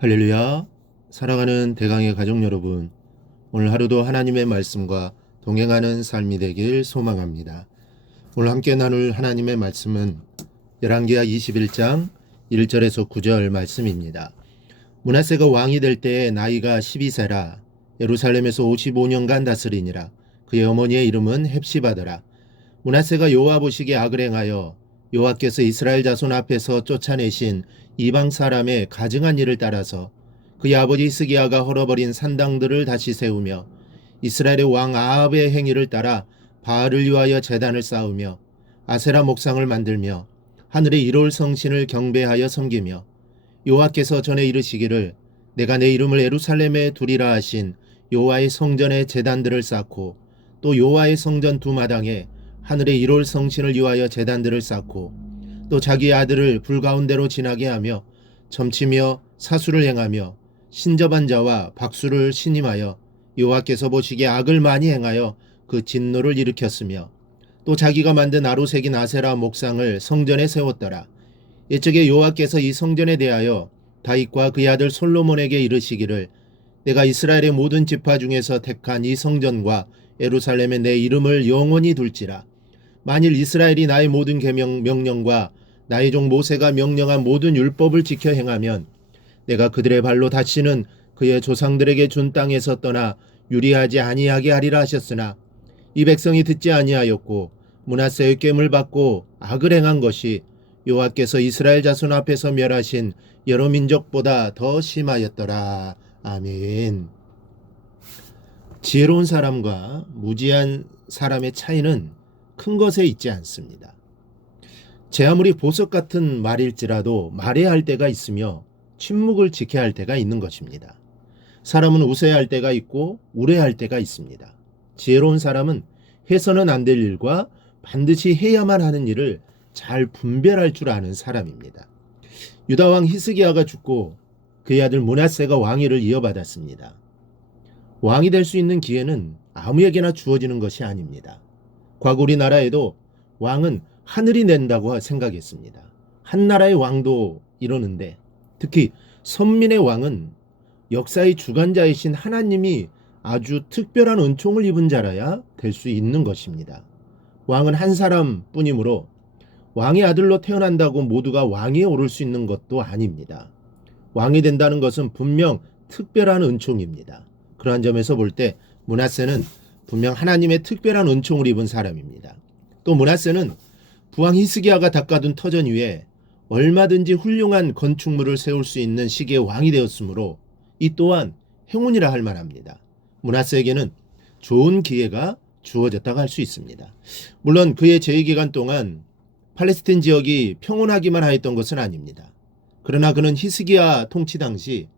할렐루야. 사랑하는 대강의 가족 여러분, 오늘 하루도 하나님의 말씀과 동행하는 삶이 되길 소망합니다. 오늘 함께 나눌 하나님의 말씀은 열왕기하 21장 1절에서 9절 말씀입니다. 므낫세가 왕이 될 때에 나이가 12세라 예루살렘에서 55년간 다스리니라. 그의 어머니의 이름은 헵시바더라. 므낫세가 여호와 보시기에 악을 행하여 여호와께서 이스라엘 자손 앞에서 쫓아내신 이방 사람의 가증한 일을 따라서 그의 아버지 히스기야가 헐어버린 산당들을 다시 세우며 이스라엘의 왕 아합의 행위를 따라 바알을 위하여 제단을 쌓으며 아세라 목상을 만들며 하늘의 일월 성신을 경배하여 섬기며 여호와께서 전에 이르시기를 내가 내 이름을 예루살렘에 두리라 하신 여호와의 성전에 제단들을 쌓고 또 여호와의 성전 두 마당에 하늘의 일월 성신을 위하여 제단들을 쌓고 또 자기 아들을 불 가운데로 지나게 하며 점치며 사수를 행하며 신접한 자와 박수를 신임하여 여호와께서 보시기에 악을 많이 행하여 그 진노를 일으켰으며 또 자기가 만든 아로새긴 아세라 목상을 성전에 세웠더라. 이쪽에 여호와께서 이 성전에 대하여 다윗과 그의 아들 솔로몬에게 이르시기를 내가 이스라엘의 모든 지파 중에서 택한 이 성전과 예루살렘에 내 이름을 영원히 둘지라. 만일 이스라엘이 나의 모든 계명 명령과 나의 종 모세가 명령한 모든 율법을 지켜 행하면 내가 그들의 발로 다시는 그의 조상들에게 준 땅에서 떠나 유리하지 아니하게 하리라 하셨으나 이 백성이 듣지 아니하였고 므낫세의 깸을 받고 악을 행한 것이 여호와께서 이스라엘 자손 앞에서 멸하신 여러 민족보다 더 심하였더라. 아멘. 지혜로운 사람과 무지한 사람의 차이는 큰 것에 있지 않습니다. 제 아무리 보석 같은 말일지라도 말해야 할 때가 있으며 침묵을 지켜야 할 때가 있는 것입니다. 사람은 웃어야 할 때가 있고 울어야 할 때가 있습니다. 지혜로운 사람은 해서는 안 될 일과 반드시 해야만 하는 일을 잘 분별할 줄 아는 사람입니다. 유다왕 히스기야가 죽고 그의 아들 므낫세가 왕위를 이어받았습니다. 왕이 될 수 있는 기회는 아무에게나 주어지는 것이 아닙니다. 과거 우리나라에도 왕은 하늘이 낸다고 생각했습니다. 한 나라의 왕도 이러는데 특히 선민의 왕은 역사의 주관자이신 하나님이 아주 특별한 은총을 입은 자라야 될 수 있는 것입니다. 왕은 한 사람뿐이므로 왕의 아들로 태어난다고 모두가 왕위에 오를 수 있는 것도 아닙니다. 왕이 된다는 것은 분명 특별한 은총입니다. 그러한 점에서 볼 때 므낫세는 분명 하나님의 특별한 은총을 입은 사람입니다. 또 므낫세는 부왕 히스기야가 닦아둔 터전 위에 얼마든지 훌륭한 건축물을 세울 수 있는 시기의 왕이 되었으므로 이 또한 행운이라 할 만합니다. 므낫세에게는 좋은 기회가 주어졌다고 할 수 있습니다. 물론 그의 재위 기간 동안 팔레스틴 지역이 평온하기만 하였던 것은 아닙니다. 그러나 그는 히스기야 통치 당시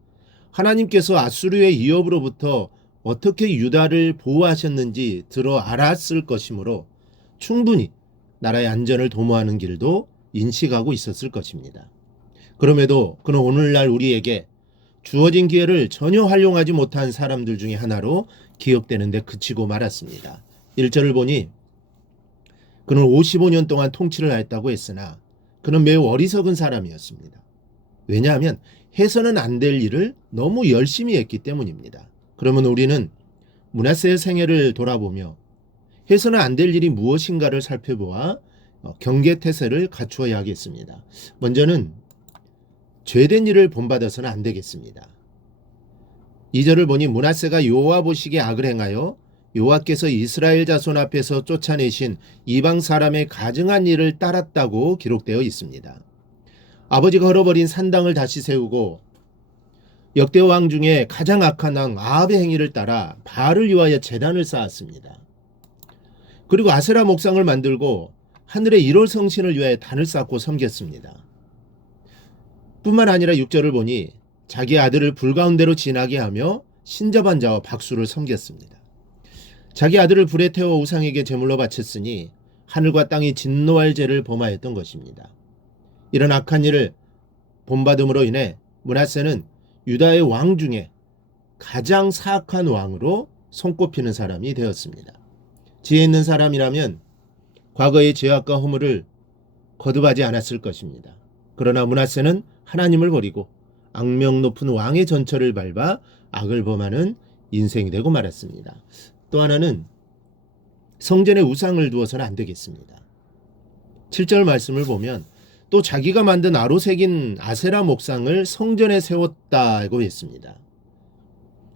하나님께서 아수르의 위협으로부터 어떻게 유다를 보호하셨는지 들어 알았을 것이므로 충분히 나라의 안전을 도모하는 길도 인식하고 있었을 것입니다. 그럼에도 그는 오늘날 우리에게 주어진 기회를 전혀 활용하지 못한 사람들 중에 하나로 기억되는데 그치고 말았습니다. 1절을 보니 그는 55년 동안 통치를 하였다고 했으나 그는 매우 어리석은 사람이었습니다. 왜냐하면 해서는 안 될 일을 너무 열심히 했기 때문입니다. 그러면 우리는 므낫세의 생애를 돌아보며 해서는 안 될 일이 무엇인가를 살펴보아 경계태세를 갖추어야 하겠습니다. 먼저는 죄된 일을 본받아서는 안 되겠습니다. 2절을 보니 므낫세가 여호와 보시기에 악을 행하여 여호와께서 이스라엘 자손 앞에서 쫓아내신 이방 사람의 가증한 일을 따랐다고 기록되어 있습니다. 아버지가 헐어버린 산당을 다시 세우고 역대 왕 중에 가장 악한 왕 아합의 행위를 따라 바알을 위하여 제단을 쌓았습니다. 그리고 아세라 목상을 만들고 하늘의 일월 성신을 위하여 단을 쌓고 섬겼습니다. 뿐만 아니라 6절을 보니 자기 아들을 불 가운데로 지나게 하며 신접한 자와 박수를 섬겼습니다. 자기 아들을 불에 태워 우상에게 제물로 바쳤으니 하늘과 땅이 진노할 죄를 범하였던 것입니다. 이런 악한 일을 본받음으로 인해 므낫세는 유다의 왕 중에 가장 사악한 왕으로 손꼽히는 사람이 되었습니다. 지혜 있는 사람이라면 과거의 죄악과 허물을 거듭하지 않았을 것입니다. 그러나 므낫세는 하나님을 버리고 악명 높은 왕의 전철을 밟아 악을 범하는 인생이 되고 말았습니다. 또 하나는 성전에 우상을 두어서는 안 되겠습니다. 7절 말씀을 보면 또 자기가 만든 아로 새긴 아세라 목상을 성전에 세웠다고 했습니다.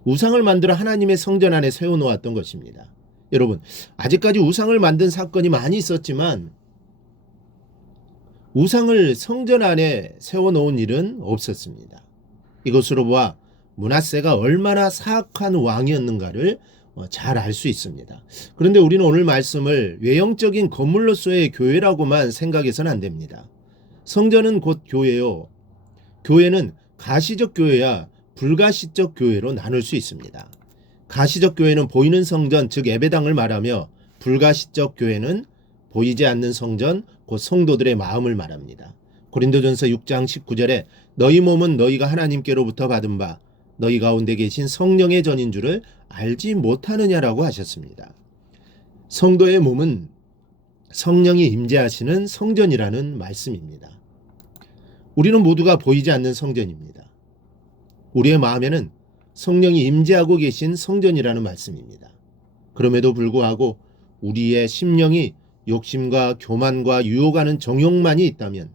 우상을 만들어 하나님의 성전 안에 세워놓았던 것입니다. 여러분, 아직까지 우상을 만든 사건이 많이 있었지만 우상을 성전 안에 세워놓은 일은 없었습니다. 이것으로 보아 므낫세가 얼마나 사악한 왕이었는가를 잘 알 수 있습니다. 그런데 우리는 오늘 말씀을 외형적인 건물로서의 교회라고만 생각해서는 안 됩니다. 성전은 곧 교회요. 교회는 가시적 교회야 불가시적 교회로 나눌 수 있습니다. 가시적 교회는 보이는 성전, 즉 예배당을 말하며 불가시적 교회는 보이지 않는 성전, 곧 성도들의 마음을 말합니다. 고린도전서 6장 19절에 너희 몸은 너희가 하나님께로부터 받은 바 너희 가운데 계신 성령의 전인 줄을 알지 못하느냐라고 하셨습니다. 성도의 몸은 성령이 임재하시는 성전이라는 말씀입니다. 우리는 모두가 보이지 않는 성전입니다. 우리의 마음에는 성령이 임재하고 계신 성전이라는 말씀입니다. 그럼에도 불구하고 우리의 심령이 욕심과 교만과 유혹하는 정욕만이 있다면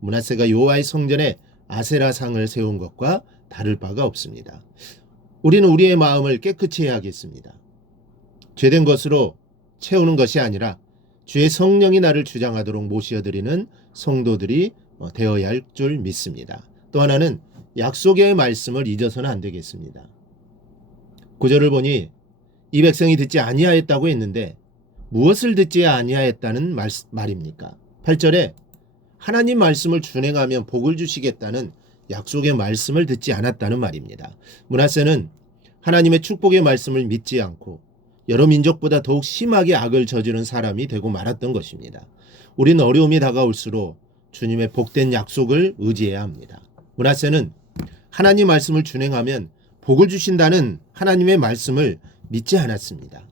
므낫세가 여호와의 성전에 아세라상을 세운 것과 다를 바가 없습니다. 우리는 우리의 마음을 깨끗이 해야겠습니다. 죄된 것으로 채우는 것이 아니라 주의 성령이 나를 주장하도록 모시어드리는 성도들이 되어야 할 줄 믿습니다. 또 하나는 약속의 말씀을 잊어서는 안 되겠습니다. 9절을 보니 이 백성이 듣지 아니하였다고 했는데 무엇을 듣지 아니하였다는 말입니까? 8절에 하나님 말씀을 준행하면 복을 주시겠다는 약속의 말씀을 듣지 않았다는 말입니다. 므낫세는 하나님의 축복의 말씀을 믿지 않고 여러 민족보다 더욱 심하게 악을 저지른 사람이 되고 말았던 것입니다. 우리는 어려움이 다가올수록 주님의 복된 약속을 의지해야 합니다. 므낫세는 하나님 말씀을 준행하면 복을 주신다는 하나님의 말씀을 믿지 않았습니다.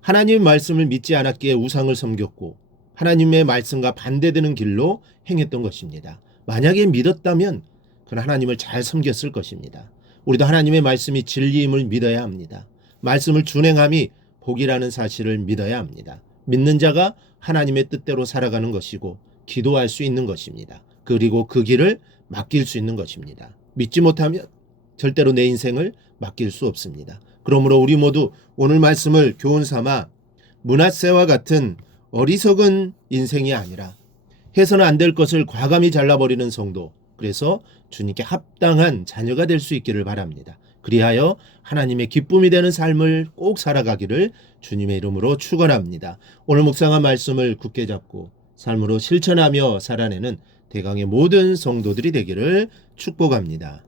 하나님의 말씀을 믿지 않았기에 우상을 섬겼고 하나님의 말씀과 반대되는 길로 행했던 것입니다. 만약에 믿었다면 그는 하나님을 잘 섬겼을 것입니다. 우리도 하나님의 말씀이 진리임을 믿어야 합니다. 말씀을 준행함이 복이라는 사실을 믿어야 합니다. 믿는 자가 하나님의 뜻대로 살아가는 것이고 기도할 수 있는 것입니다. 그리고 그 길을 맡길 수 있는 것입니다. 믿지 못하면 절대로 내 인생을 맡길 수 없습니다. 그러므로 우리 모두 오늘 말씀을 교훈 삼아 므낫세와 같은 어리석은 인생이 아니라 해서는 안 될 것을 과감히 잘라버리는 성도, 그래서 주님께 합당한 자녀가 될 수 있기를 바랍니다. 그리하여 하나님의 기쁨이 되는 삶을 꼭 살아가기를 주님의 이름으로 축원합니다. 오늘 묵상한 말씀을 굳게 잡고 삶으로 실천하며 살아내는 대강의 모든 성도들이 되기를 축복합니다.